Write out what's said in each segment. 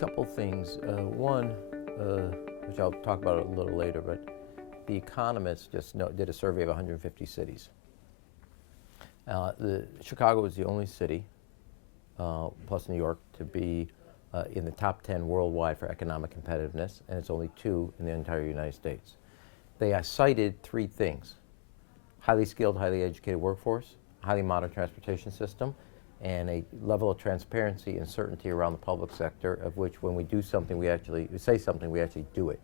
couple things. One, which I'll talk about a little later, but The Economist just did a survey of 150 cities. Chicago is the only city, plus New York, to be in the top 10 worldwide for economic competitiveness, and it's only 2 in the entire United States. They cited 3 things: highly skilled, highly educated workforce, highly modern transportation system, and a level of transparency and certainty around the public sector, of which when we do something, we say something, we actually do it.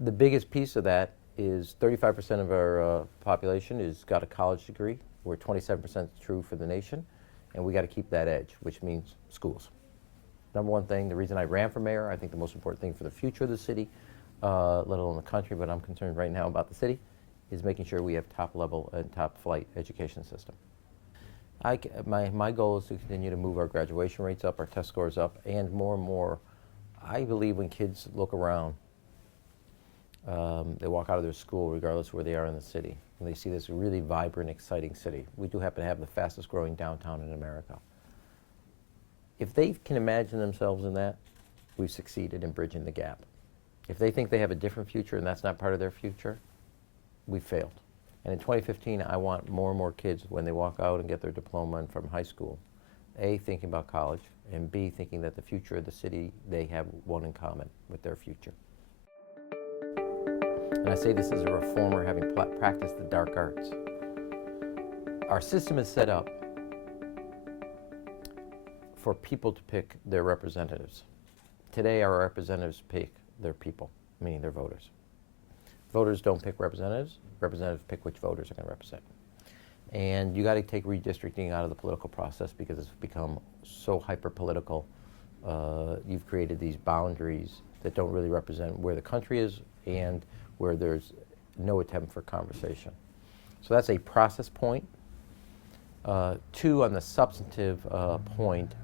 The biggest piece of that is 35% of our population has got a college degree. We're 27% true for the nation, and we got to keep that edge, which means schools. Number one thing, the reason I ran for mayor, I think the most important thing for the future of the city, let alone the country, but I'm concerned right now about the city, is making sure we have top level and top flight education system. My goal is to continue to move our graduation rates up, our test scores up, and more, I believe when kids look around, they walk out of their school regardless of where they are in the city, and they see this really vibrant, exciting city. We do happen to have the fastest growing downtown in America. If they can imagine themselves in that, we've succeeded in bridging the gap. If they think they have a different future and that's not part of their future, we've failed. And in 2015, I want more and more kids, when they walk out and get their diploma and from high school, A, thinking about college, and B, thinking that the future of the city, they have one in common with their future. And I say this as a reformer having practiced the dark arts. Our system is set up for people to pick their representatives. Today, our representatives pick their people, meaning their voters. Voters don't pick representatives. Representatives pick which voters are going to represent. And you got to take redistricting out of the political process because it's become so hyper-political. You've created these boundaries that don't really represent where the country is and where there's no attempt for conversation. So that's a process point. 2, on the substantive point,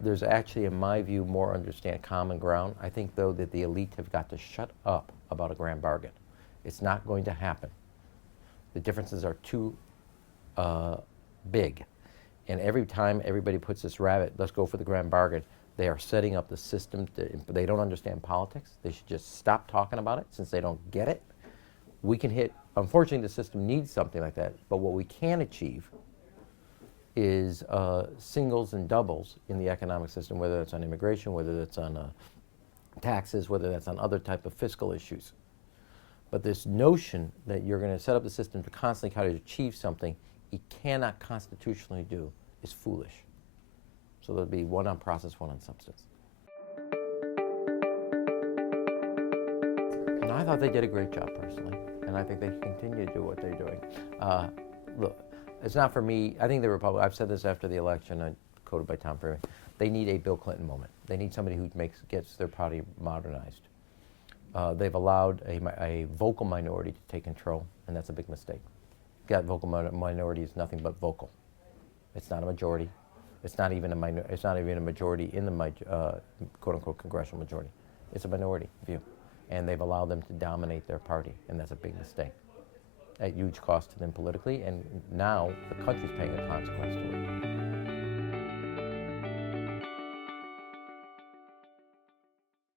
there's actually, in my view, more common ground. I think, though, that the elite have got to shut up about a grand bargain. It's not going to happen. The differences are too big. And every time everybody puts this rabbit, let's go for the grand bargain, they are setting up the system. They don't understand politics. They should just stop talking about it since they don't get it. We can hit, unfortunately, the system needs something like that, but what we can achieve is singles and doubles in the economic system, whether that's on immigration, whether that's on taxes, whether that's on other type of fiscal issues. But this notion that you're going to set up the system to constantly try to achieve something you cannot constitutionally do is foolish. So there'll be one on process, one on substance. And I thought they did a great job personally, and I think they continue to do what they're doing. Look, it's not for me. I think the Republicans, I've said this after the election, quoted by Tom Freeman, they need a Bill Clinton moment. They need somebody who gets their party modernized. They've allowed a vocal minority to take control, and that's a big mistake. That vocal minority is nothing but vocal. It's not a majority. It's not even a majority in the quote-unquote congressional majority. It's a minority view, and they've allowed them to dominate their party, and that's a big mistake at huge cost to them politically, and now the country's paying a consequence to it.